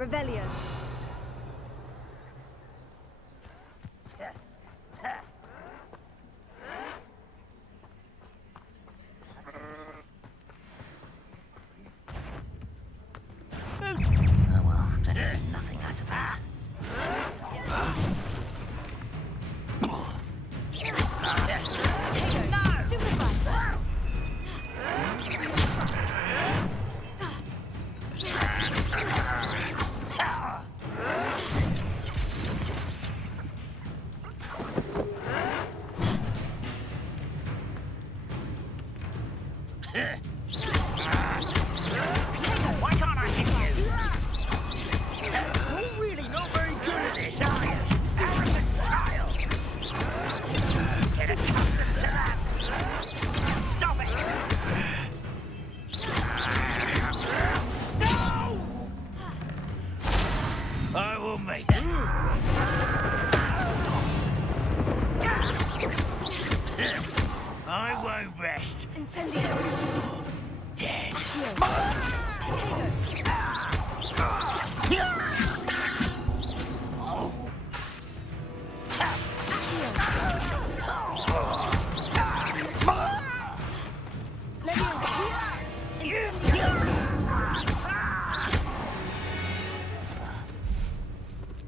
Revelio. Oh well, better than nothing, I suppose. Why can't I hit you? You're really not very good at this, are you? Arrogant child! Get accustomed to that! Stop it! No! I will make it. I won't rest. Incendio. Dead.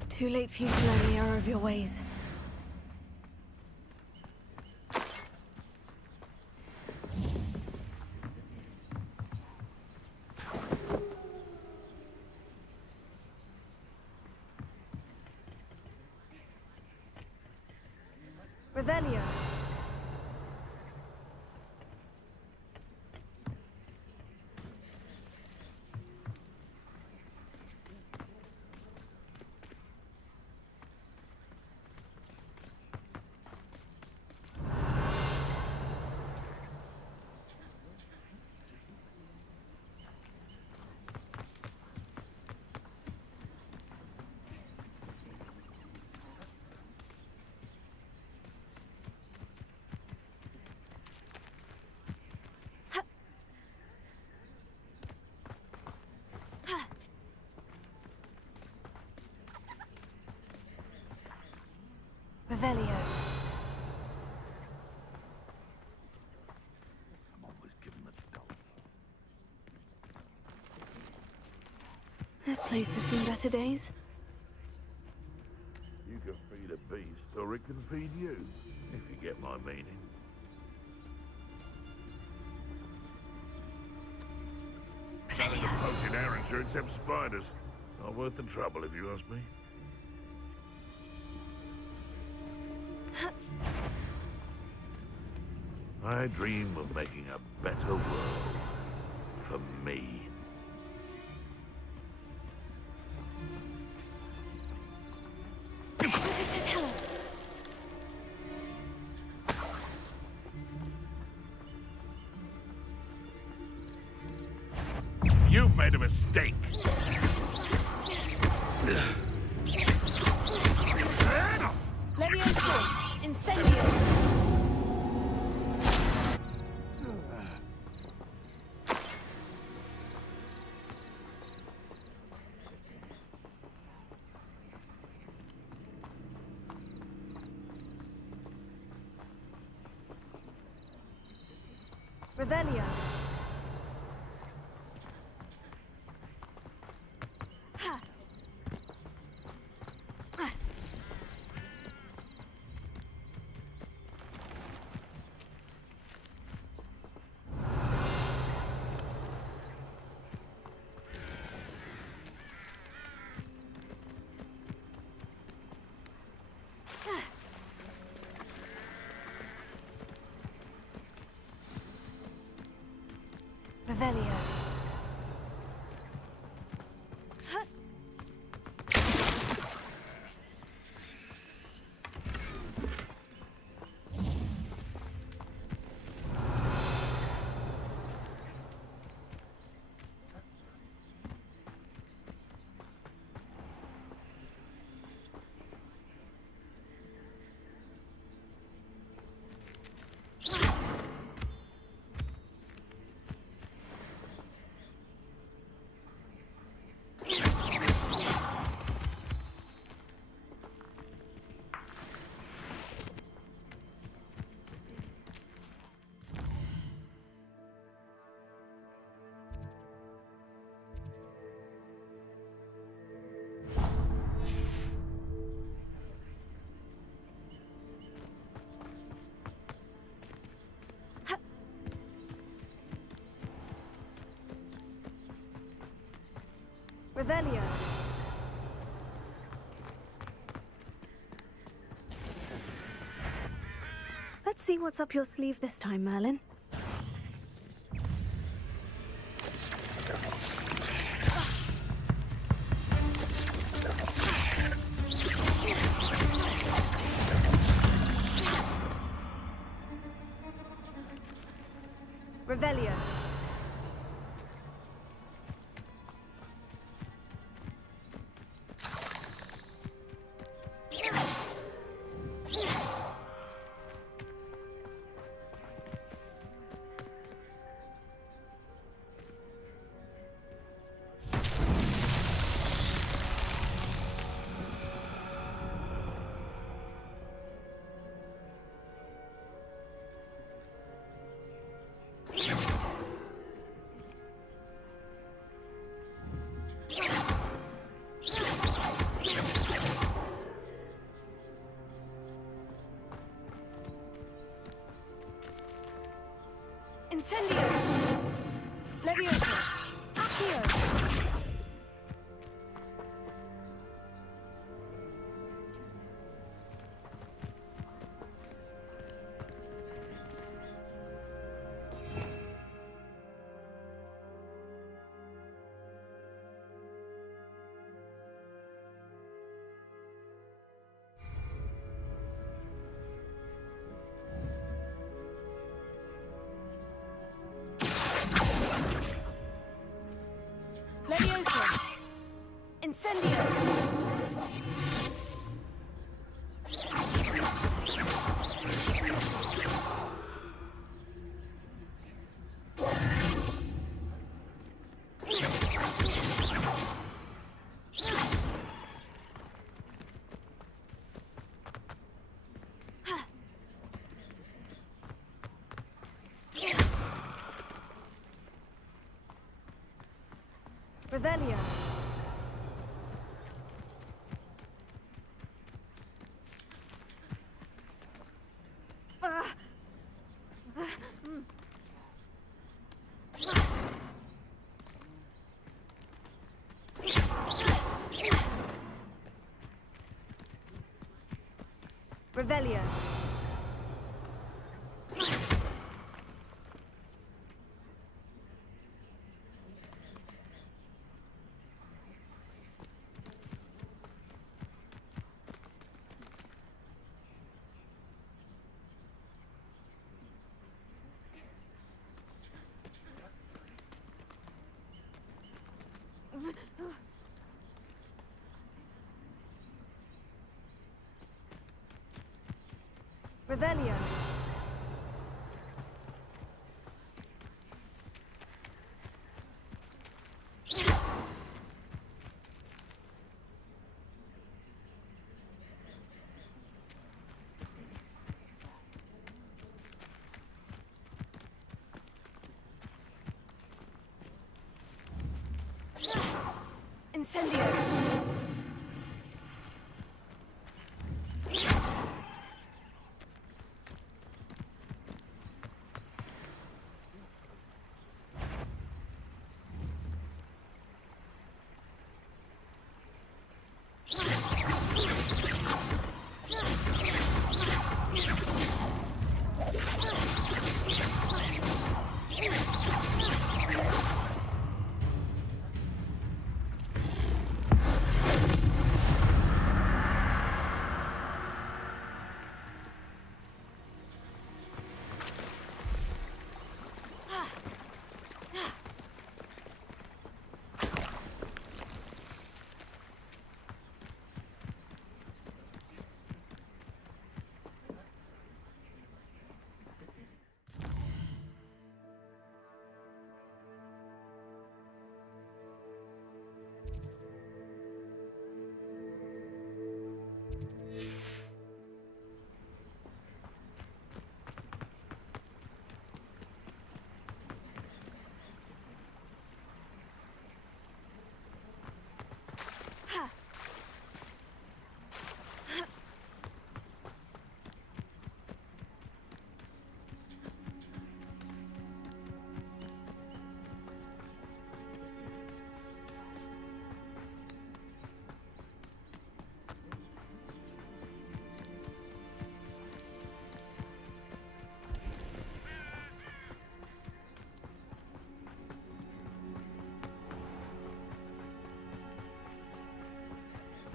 Too late for you to learn the error of your ways. Revelio. Revelio. This place has seen better days. You can feed a beast, or it can feed you, if you get my meaning. Revelio. Poking errands are except spiders. Not worth the trouble, if you ask me. I dream of making a better world for me. What does it tell us? You've made a mistake. Levioso. Incendio. Revelio. Ha. Revelio. Huh. Revelio. Let's see what's up your sleeve this time, Merlin. Revelio. Incendio! Levioso! Accio! Levioso! Incendio! Revelio. Revelio. Revelio. Incendio.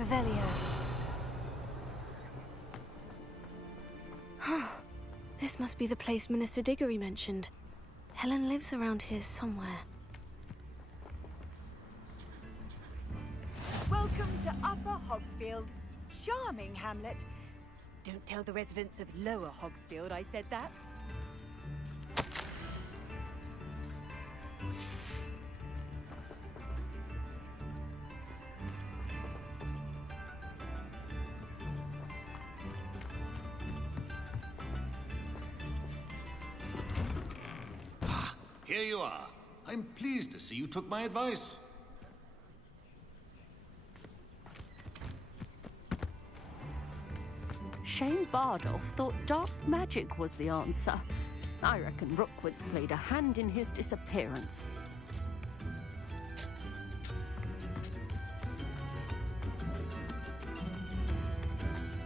Revelio. This must be the place Minister Diggory mentioned. Helen lives around here somewhere. Welcome to Upper Hogsfield. Charming hamlet. Don't tell the residents of Lower Hogsfield I said that. Here you are. I'm pleased to see you took my advice. Shane Bardolph thought dark magic was the answer. I reckon Rookwood's played a hand in his disappearance.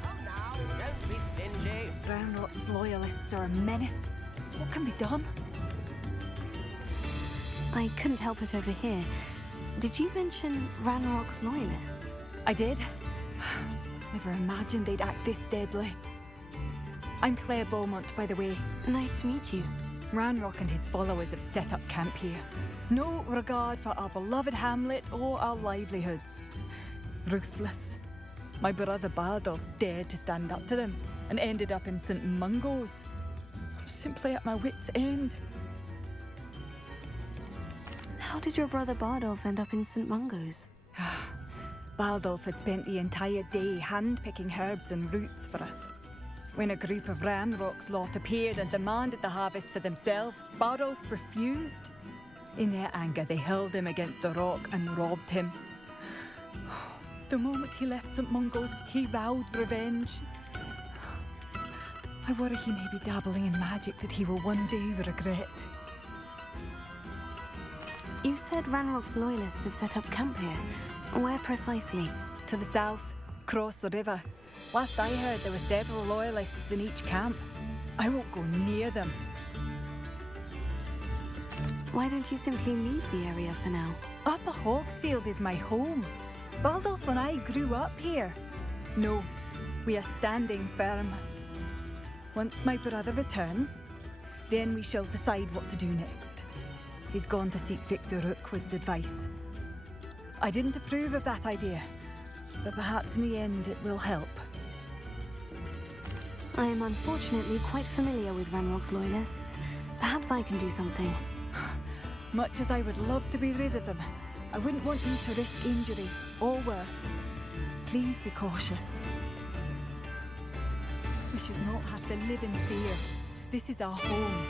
Oh, now, don't be stingy. Ranrock's loyalists are a menace. What can be done? I couldn't help it over here. Did you mention Ranrock's loyalists? I did. Never imagined they'd act this deadly. I'm Claire Beaumont, by the way. Nice to meet you. Ranrock and his followers have set up camp here. No regard for our beloved hamlet or our livelihoods. Ruthless. My brother Bardolph dared to stand up to them and ended up in St. Mungo's. I'm simply at my wit's end. How did your brother Bardolph end up in St. Mungo's? Bardolph had spent the entire day hand-picking herbs and roots for us. When a group of Ranrock's lot appeared and demanded the harvest for themselves, Bardolph refused. In their anger, they hurled him against a rock and robbed him. The moment he left St. Mungo's, he vowed revenge. I worry he may be dabbling in magic that he will one day regret. You said Ranrock's loyalists have set up camp here. Where precisely? To the south, across the river. Last I heard, there were several loyalists in each camp. I won't go near them. Why don't you simply leave the area for now? Upper Hogsfield is my home. Bardolph and I grew up here. No, we are standing firm. Once my brother returns, then we shall decide what to do next. He's gone to seek Victor Rookwood's advice. I didn't approve of that idea, but perhaps in the end it will help. I am unfortunately quite familiar with Ranrock's loyalists. Perhaps I can do something. Much as I would love to be rid of them, I wouldn't want you to risk injury, or worse. Please be cautious. We should not have to live in fear. This is our home.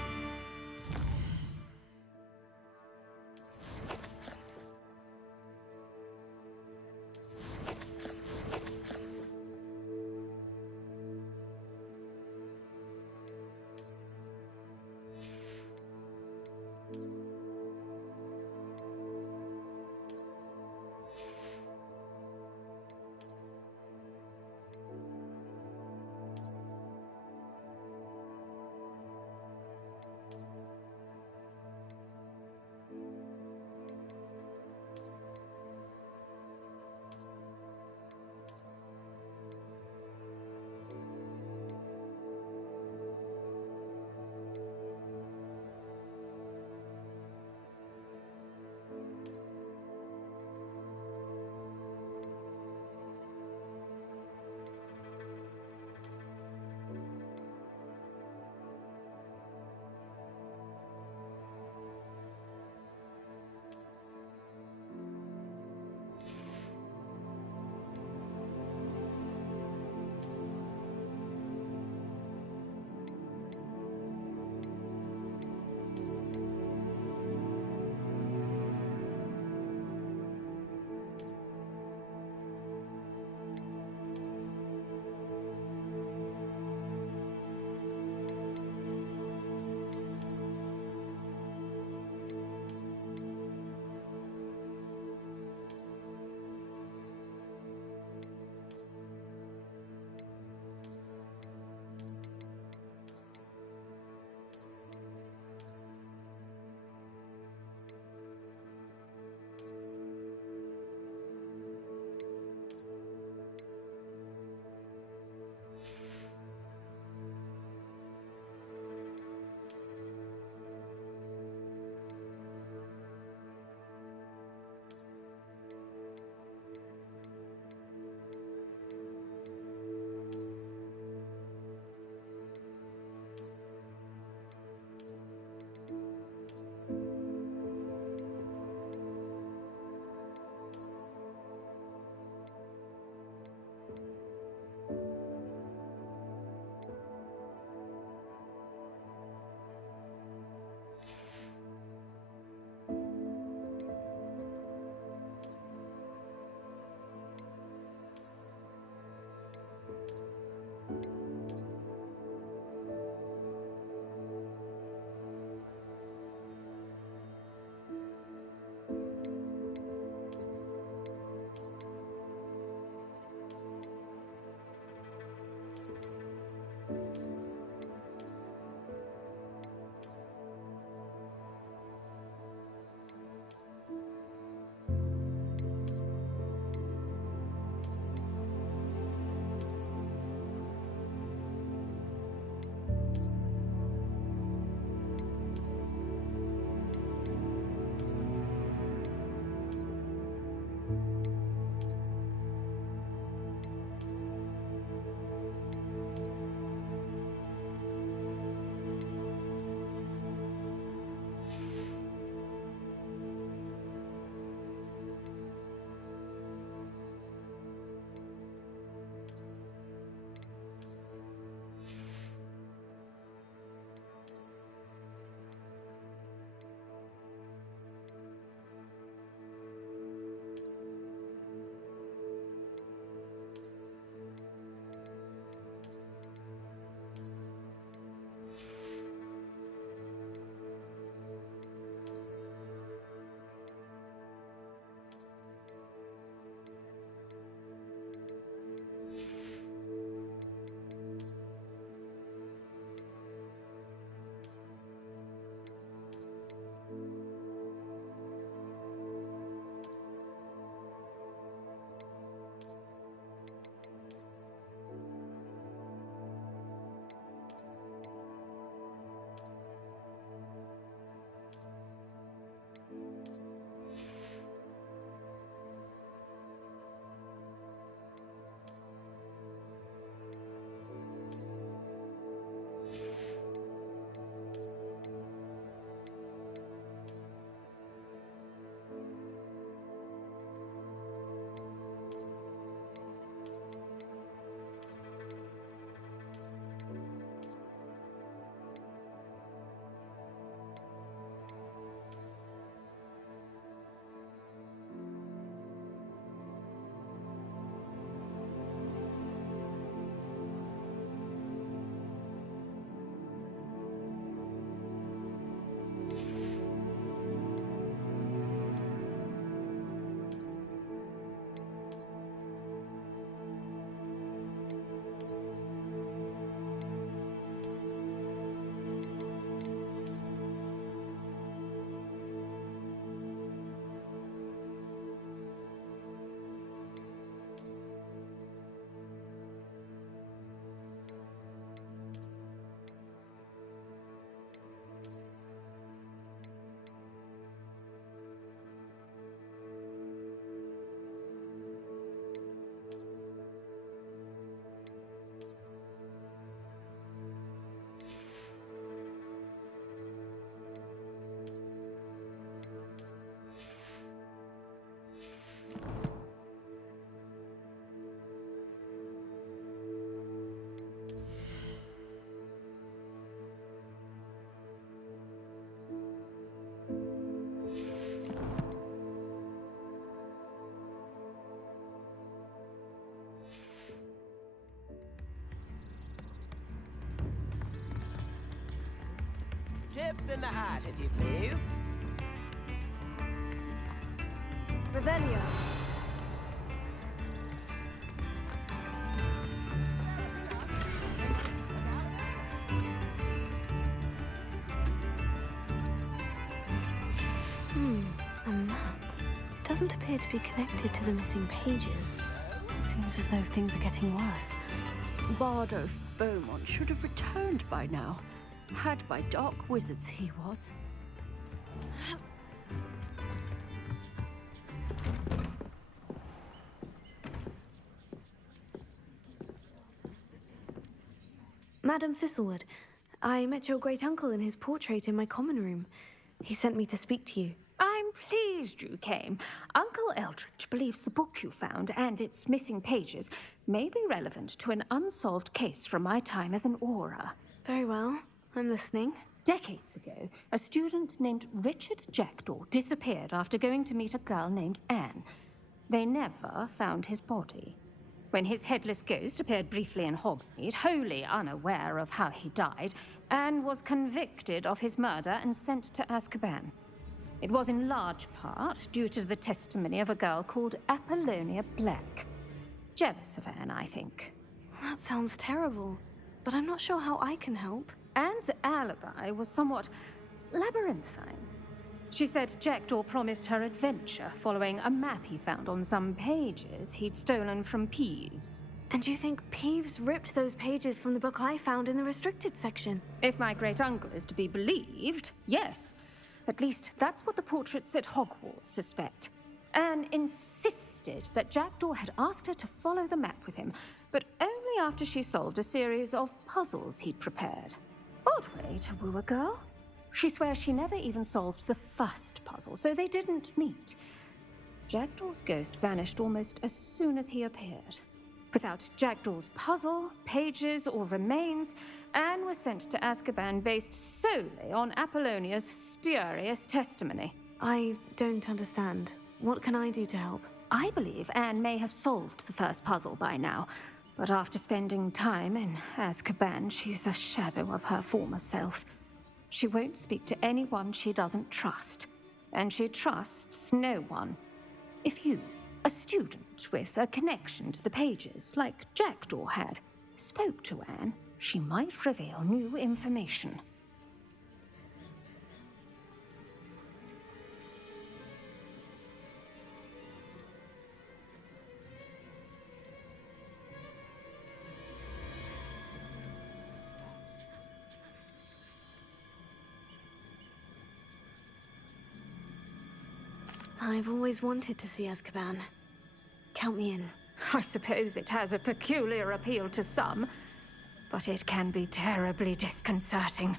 nips in the hat, if you please. Revelio. A map. Doesn't appear to be connected to the missing pages. Seems as though things are getting worse. Bardo Beaumont should have returned by now. Had by dark wizards he was. Madam Thistlewood, I met your great-uncle in his portrait in my common room. He sent me to speak to you. I'm pleased you came. Uncle Eldridge believes the book you found and its missing pages may be relevant to an unsolved case from my time as an aura. Very well. I'm listening. Decades ago, a student named Richard Jackdaw disappeared after going to meet a girl named Anne. They never found his body. When his headless ghost appeared briefly in Hogsmeade, wholly unaware of how he died, Anne was convicted of his murder and sent to Azkaban. It was in large part due to the testimony of a girl called Apollonia Black. Jealous of Anne, I think. That sounds terrible, but I'm not sure how I can help. Anne's alibi was somewhat labyrinthine. She said Jackdaw promised her adventure following a map he found on some pages he'd stolen from Peeves. And you think Peeves ripped those pages from the book I found in the restricted section? If my great-uncle is to be believed, yes. At least that's what the portraits at Hogwarts suspect. Anne insisted that Jackdaw had asked her to follow the map with him, but only after she solved a series of puzzles he'd prepared. Odd way to woo a girl. She swears she never even solved the first puzzle, so they didn't meet. Jackdaw's ghost vanished almost as soon as he appeared. Without Jackdaw's puzzle, pages, or remains, Anne was sent to Azkaban based solely on Apollonia's spurious testimony. I don't understand. What can I do to help? I believe Anne may have solved the first puzzle by now, but after spending time in Azkaban, she's a shadow of her former self. She won't speak to anyone she doesn't trust, and she trusts no one. If you, a student with a connection to the pages, like Jackdaw had, spoke to Anne, she might reveal new information. I've always wanted to see Azkaban. Count me in. I suppose it has a peculiar appeal to some, but it can be terribly disconcerting.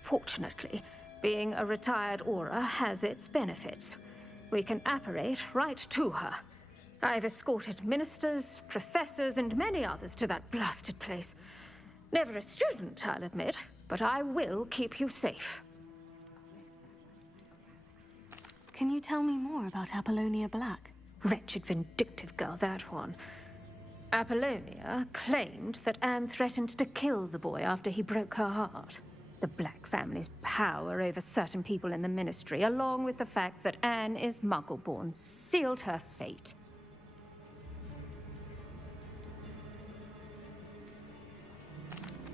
Fortunately, being a retired aura has its benefits. We can apparate right to her. I've escorted ministers, professors, and many others to that blasted place. Never a student, I'll admit, but I will keep you safe. Can you tell me more about Apollonia Black? Wretched, vindictive girl, that one. Apollonia claimed that Anne threatened to kill the boy after he broke her heart. The Black family's power over certain people in the Ministry, along with the fact that Anne is Muggle-born, sealed her fate.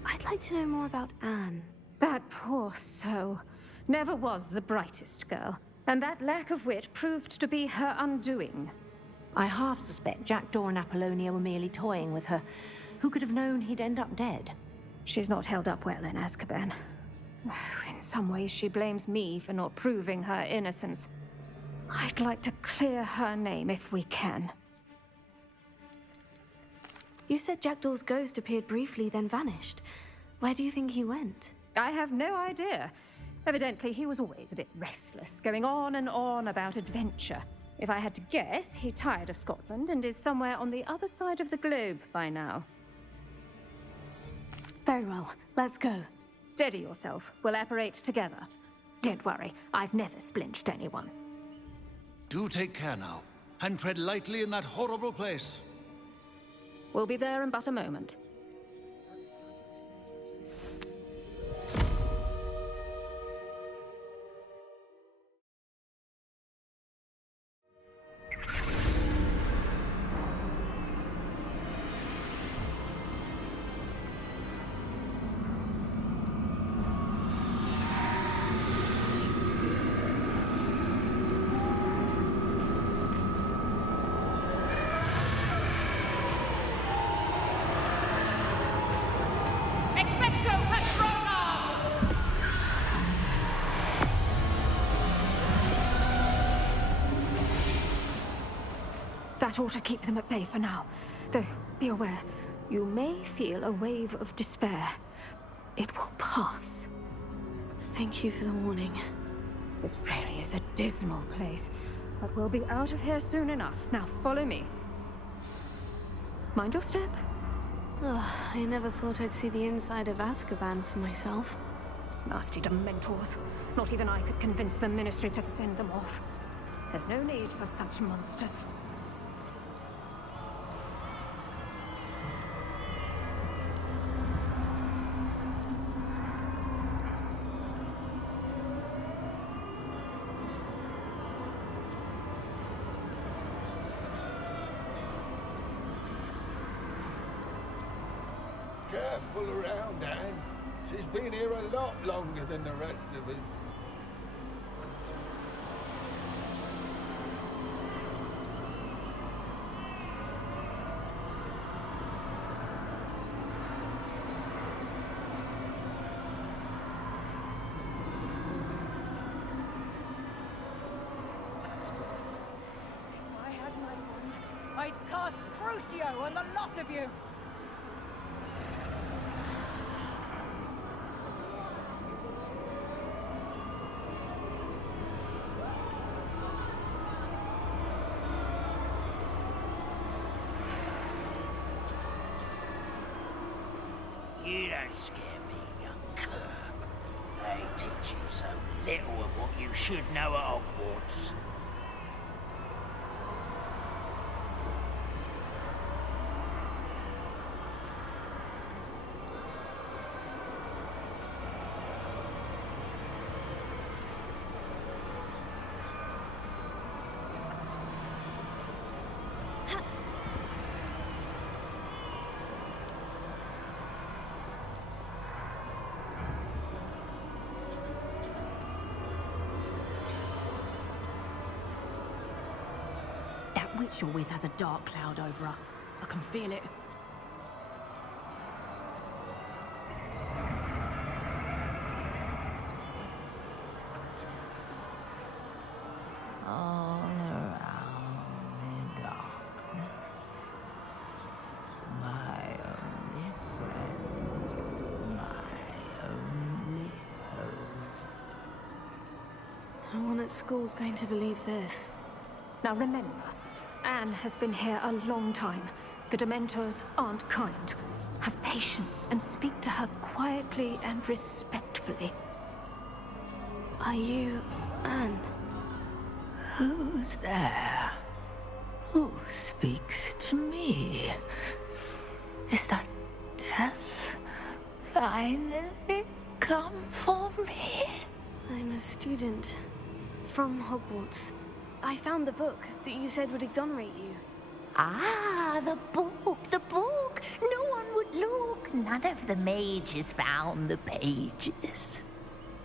I'd like to know more about Anne. That poor soul never was the brightest girl, and that lack of wit proved to be her undoing. I half suspect Jackdaw and Apollonia were merely toying with her. Who could have known he'd end up dead? She's not held up well in Azkaban. In some ways, she blames me for not proving her innocence. I'd like to clear her name if we can. You said Jackdaw's ghost appeared briefly, then vanished. Where do you think he went? I have no idea. Evidently, he was always a bit restless, going on and on about adventure. If I had to guess, he tired of Scotland and is somewhere on the other side of the globe by now. Very well, let's go. Steady yourself. We'll apparate together. Don't worry, I've never splinched anyone. Do take care now, and tread lightly in that horrible place. We'll be there in but a moment. That ought to keep them at bay for now. Though, be aware, you may feel a wave of despair. It will pass. Thank you for the warning. This really is a dismal place, but we'll be out of here soon enough. Now follow me. Mind your step. Oh, I never thought I'd see the inside of Azkaban for myself. Nasty Dementors. Not even I could convince the Ministry to send them off. There's no need for such monsters. Careful around, Anne. She's been here a lot longer than the rest of us. If I had my wand, I'd cast Crucio on the lot of you. You don't scare me, young cur. They teach you so little of what you should know at Hogwarts. That witch you're with has a dark cloud over her. I can feel it. All around in darkness, my only friend, my only hope. No one at school's going to believe this. Now remember, Anne has been here a long time. The Dementors aren't kind. Have patience and speak to her quietly and respectfully. Are you Anne? Who's there? Who speaks to me? Is that death finally come for me? I'm a student from Hogwarts. I found the book that you said would exonerate you. Ah, the book, the book. No one would look. None of the mages found the pages.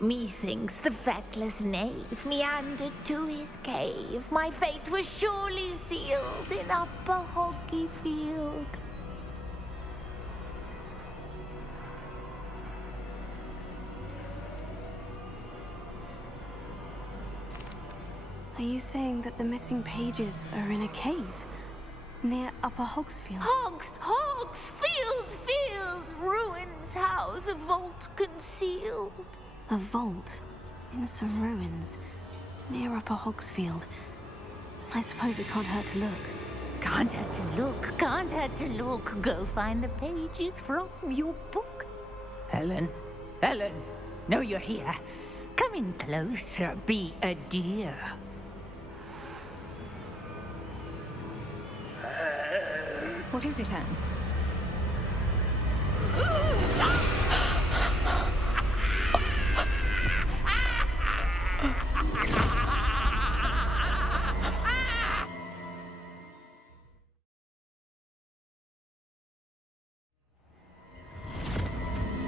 Methinks the feckless knave meandered to his cave. My fate was surely sealed in Upper Hoggyfield. Are you saying that the missing pages are in a cave near Upper Hogsfield? Hogsfield, ruins house, a vault concealed. A vault in some ruins near Upper Hogsfield. I suppose it can't hurt to look. Can't hurt to look, can't hurt to look. Go find the pages from your book. Helen, know you're here. Come in closer, be a dear. What is it, Anne?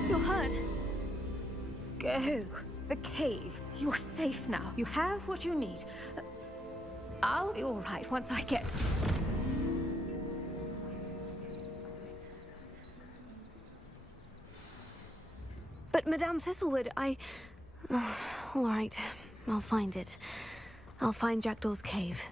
You're hurt. Go. The cave. You're safe now. You have what you need. I'll be all right once I get... But Madame Thistlewood, all right, I'll find it. I'll find Jackdaw's cave.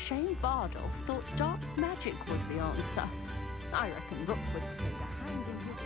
Shane Bardolph thought dark magic was the answer. I reckon Rookwood's played a hand in his...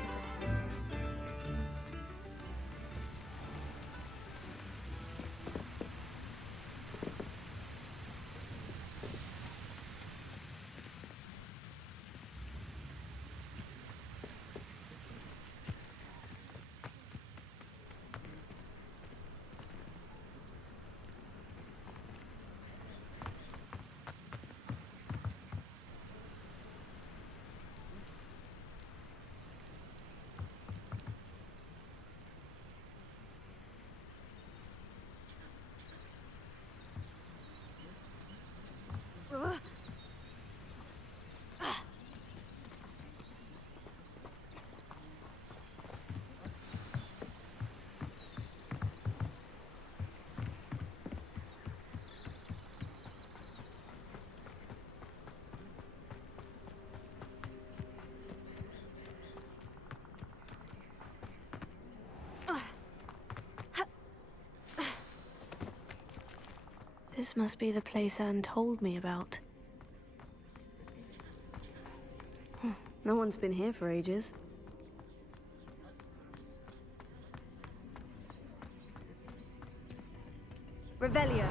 This must be the place Anne told me about. No one's been here for ages. Revelio.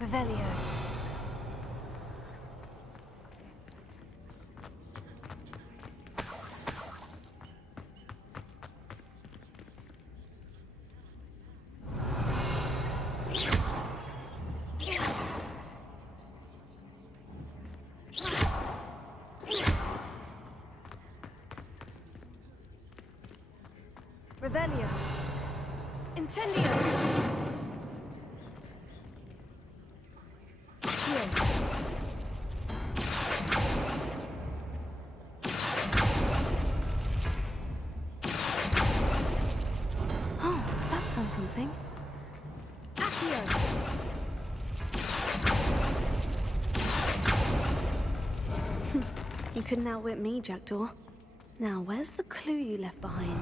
Revelio. Revelio. Incendio. Accio. Oh, that's done something. Accio. You couldn't outwit me, Jackdaw. Now, where's the clue you left behind?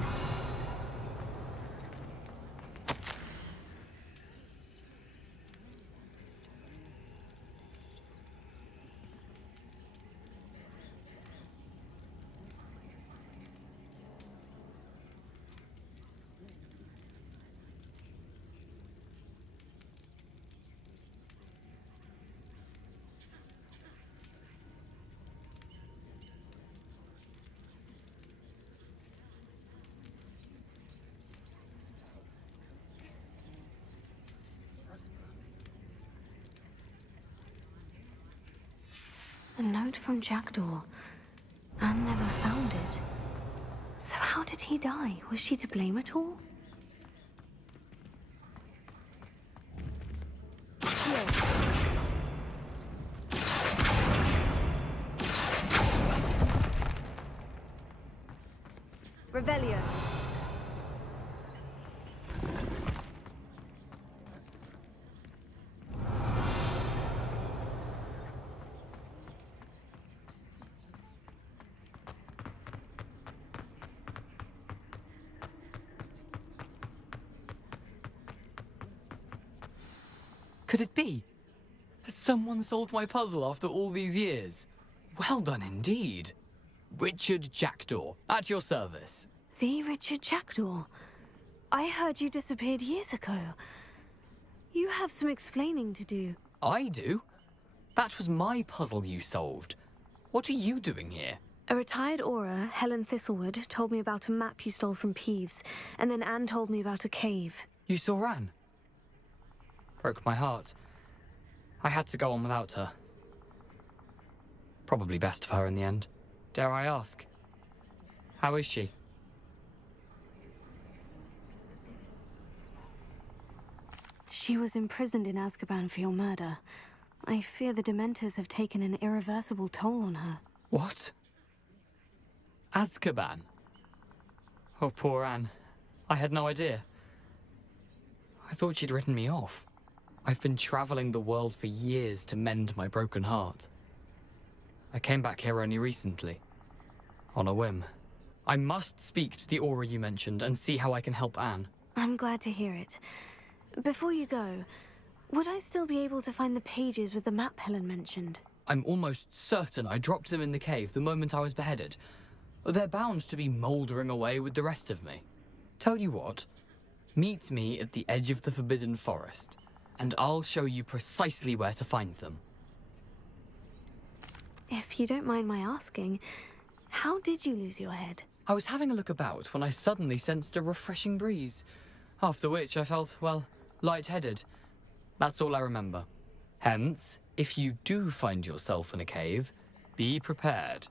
A note from Jackdaw. Anne never found it. So how did he die? Was she to blame at all? Revelio. Could it be? Has someone solved my puzzle after all these years? Well done indeed. Richard Jackdaw, at your service. The Richard Jackdaw. I heard you disappeared years ago. You have some explaining to do. I do? That was my puzzle you solved. What are you doing here? A retired Aura, Helen Thistlewood, told me about a map you stole from Peeves, and then Anne told me about a cave. You saw Anne? Broke my heart. I had to go on without her. Probably best for her in the end. Dare I ask? How is she? She was imprisoned in Azkaban for your murder. I fear the Dementors have taken an irreversible toll on her. What? Azkaban? Oh, poor Anne. I had no idea. I thought she'd written me off. I've been traveling the world for years to mend my broken heart. I came back here only recently. On a whim. I must speak to the Aura you mentioned and see how I can help Anne. I'm glad to hear it. Before you go, would I still be able to find the pages with the map Helen mentioned? I'm almost certain I dropped them in the cave the moment I was beheaded. They're bound to be mouldering away with the rest of me. Tell you what, meet me at the edge of the Forbidden Forest, and I'll show you precisely where to find them. If you don't mind my asking, how did you lose your head? I was having a look about when I suddenly sensed a refreshing breeze, after which I felt, well, lightheaded. That's all I remember. Hence, if you do find yourself in a cave, be prepared.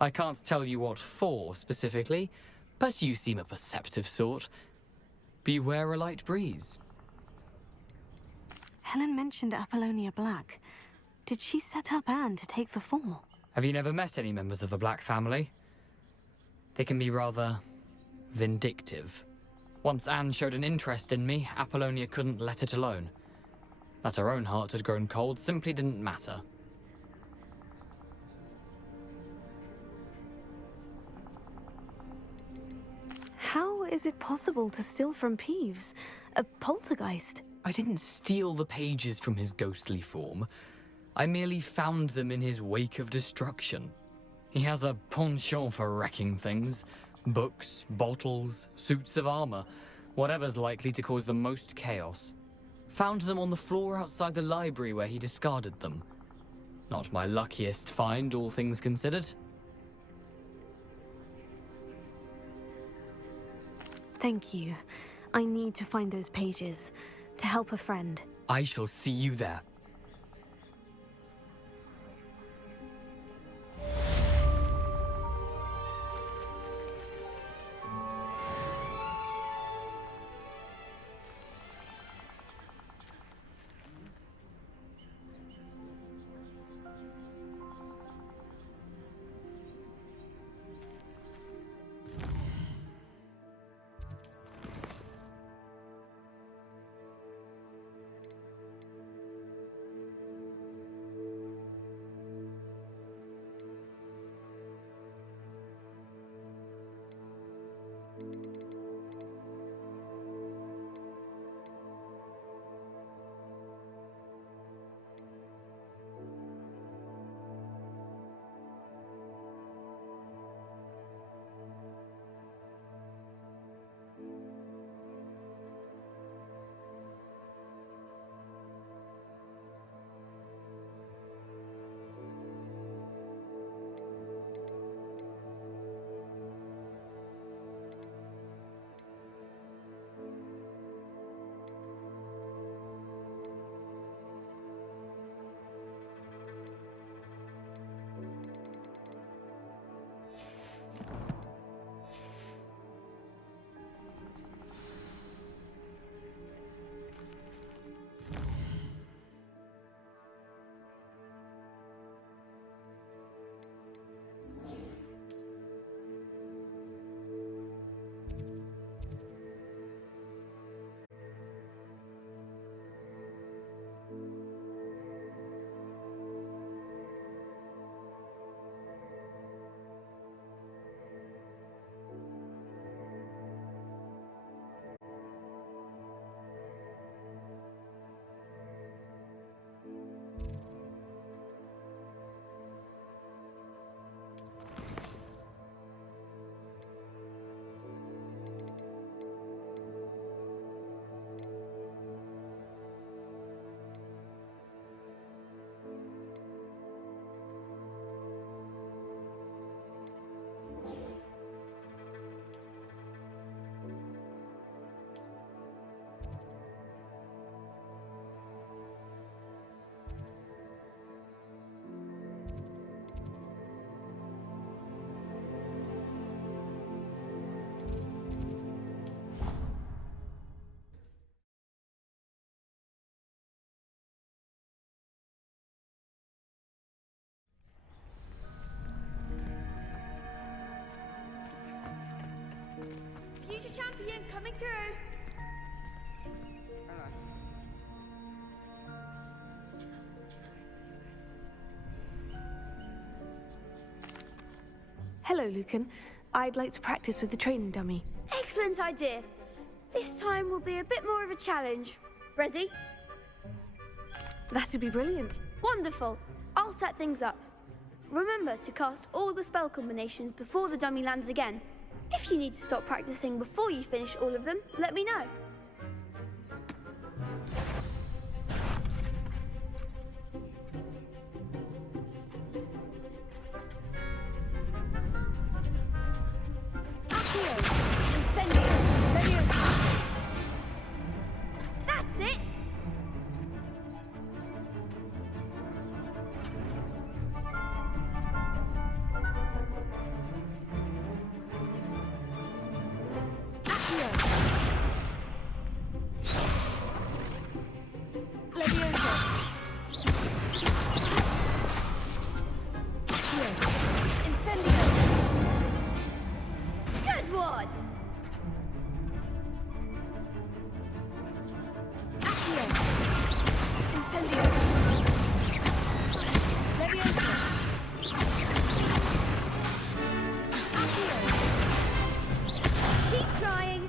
I can't tell you what for specifically, but you seem a perceptive sort. Beware a light breeze. Helen mentioned Apollonia Black. Did she set up Anne to take the fall? Have you never met any members of the Black family? They can be rather vindictive. Once Anne showed an interest in me, Apollonia couldn't let it alone. That her own heart had grown cold simply didn't matter. How is it possible to steal from Peeves? A poltergeist? I didn't steal the pages from his ghostly form. I merely found them in his wake of destruction. He has a penchant for wrecking things. Books, bottles, suits of armor, whatever's likely to cause the most chaos. Found them on the floor outside the library where he discarded them. Not my luckiest find, all things considered. Thank you. I need to find those pages to help a friend. I shall see you there. Future champion coming through. Hello, Lucan. I'd like to practice with the training dummy. Excellent idea. This time will be a bit more of a challenge. Ready? That'd be brilliant. Wonderful. I'll set things up. Remember to cast all the spell combinations before the dummy lands again. If you need to stop practicing before you finish all of them, let me know. That's it! Good one! Keep trying.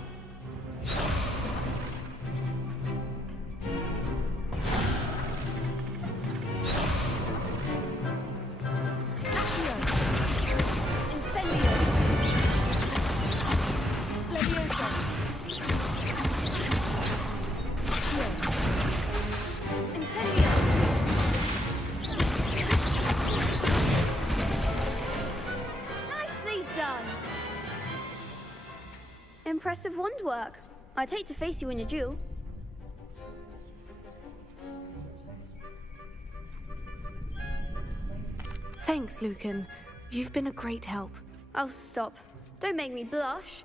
Nicely done. Impressive wand work. I'd hate to face you in a duel. Thanks, Lucan. You've been a great help. Oh, stop. Don't make me blush.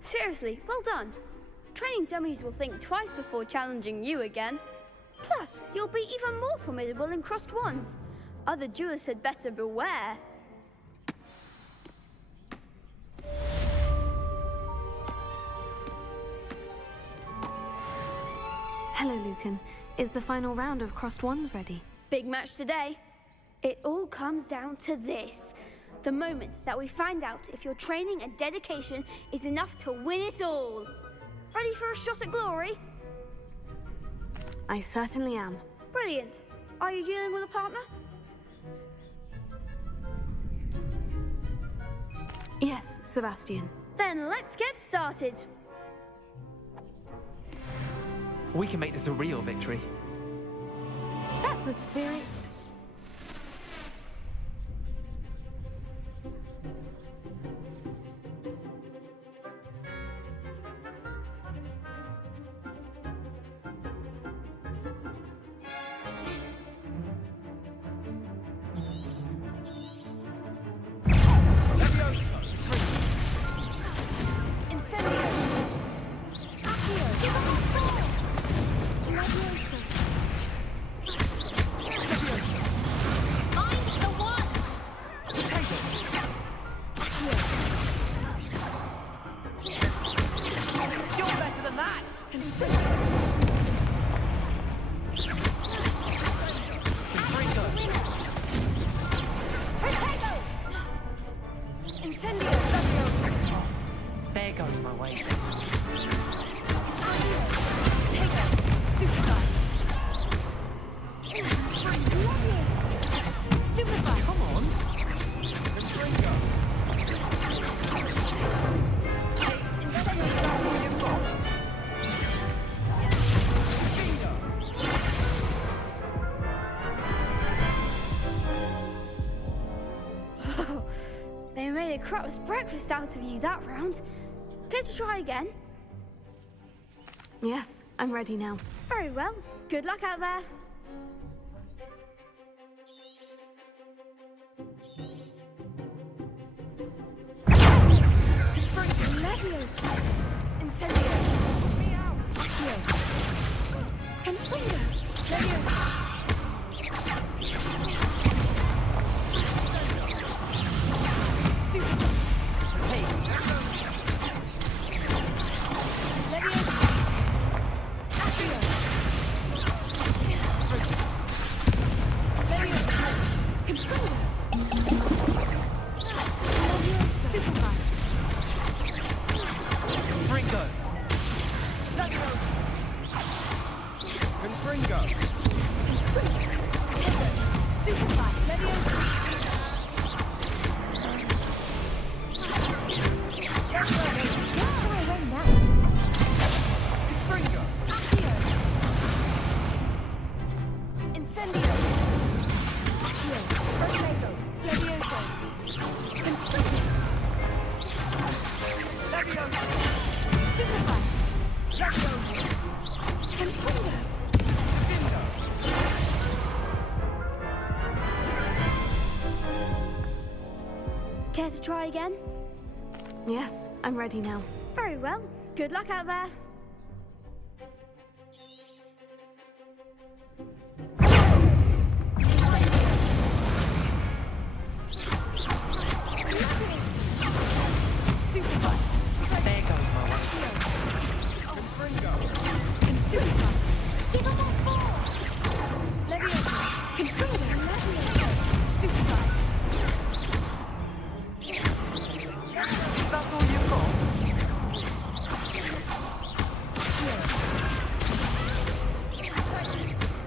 Seriously, well done. Training dummies will think twice before challenging you again. Plus, you'll be even more formidable in crossed wands. Other duelists had better beware. Hello, Lucan. Is the final round of crossed wands ready? Big match today. It all comes down to this. The moment that we find out if your training and dedication is enough to win it all. Ready for a shot at glory? I certainly am. Brilliant. Are you dealing with a partner? Yes, Sebastian. Then let's get started. We can make this a real victory. That's the spirit. There goes my weight. Stupefy! Come on. They made a crap's breakfast out of you that round. Care to try again? Yes, I'm ready now. Very well. Good luck out there. Leviosa! Incendio! Accio! Confringo! Leviosa! Stupid! Take. Leviosa! Accio! Leviosa! Confringo! Leviosa! Stupefy! Ringo. Confringo. Stupefy! Leviosa! Confringo. Accio! Incendio! Accio! Prosego! Leviosa! Confringo! Leviosa. Stupefy! Leviosa. Confringo! Divindo. Care to try again? Yes, I'm ready now. Very well. Good luck out there. Stupefy! There goes my way. Confringo. And stupefy! Give him a ball! Leviosa! Confringo! Leviosa! Stupefy! That's all you've got?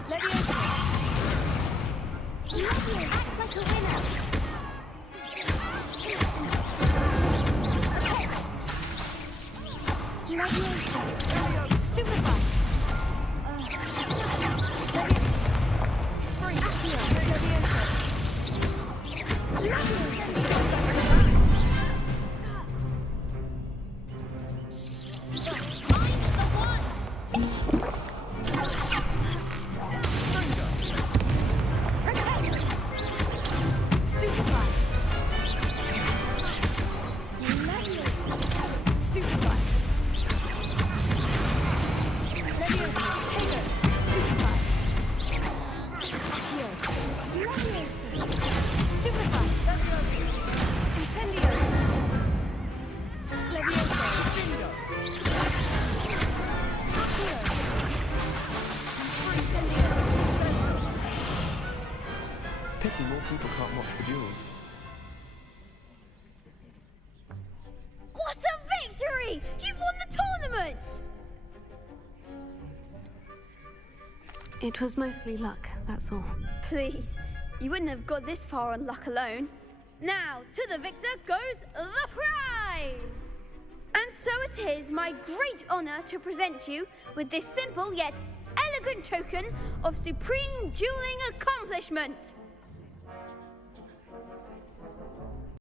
Leviosa! Lovely. Act like a winner. Leviosa! Stupefy! Pity more people can't watch the duels. What a victory! You've won the tournament! It was mostly luck, that's all. Please, you wouldn't have got this far on luck alone. Now, to the victor goes the prize! And so it is my great honor to present you with this simple yet elegant token of supreme dueling accomplishment.